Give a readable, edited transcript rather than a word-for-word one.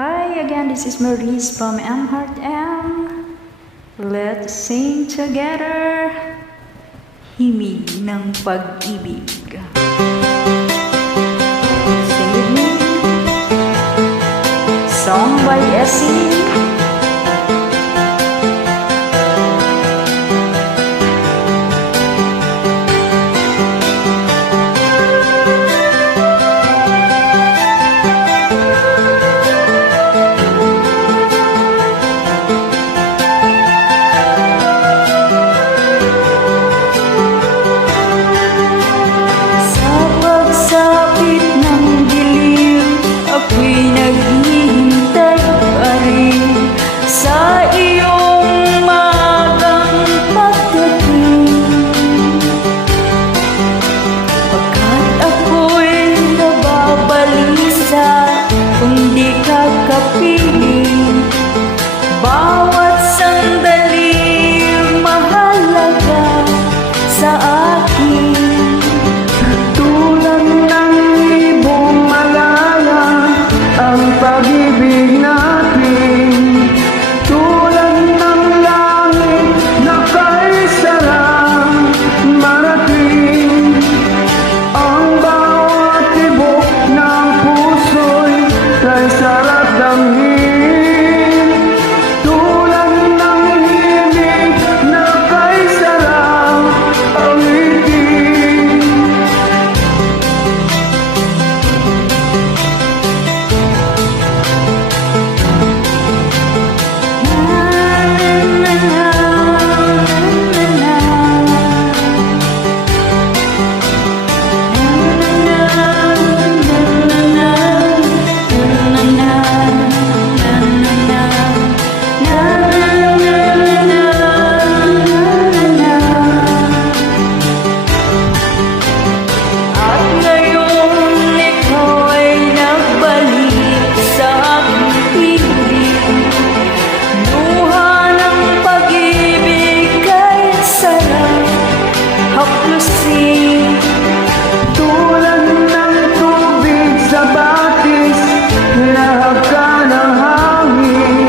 Hi again, this is Maurice from M Heart M. Let's sing together. Himig ng pag-ibig. Sing with me. Song by Essie. Ako'y naghihintay pa rin sa iyong magang pagdating, pagkat ako'y nababalisa kung di ka kapiling. Bawat sandali mahalaga sa akin, tulad ng ibong malaya ang pag-ibig natin, tulad ng langit na kay sarang marating. Ang bawat tibok ng puso'y kay sarap damhin, tulad ng himig na kay sarap awitin. Tulad ng tubig sa batis, hinahag ka ng hangin.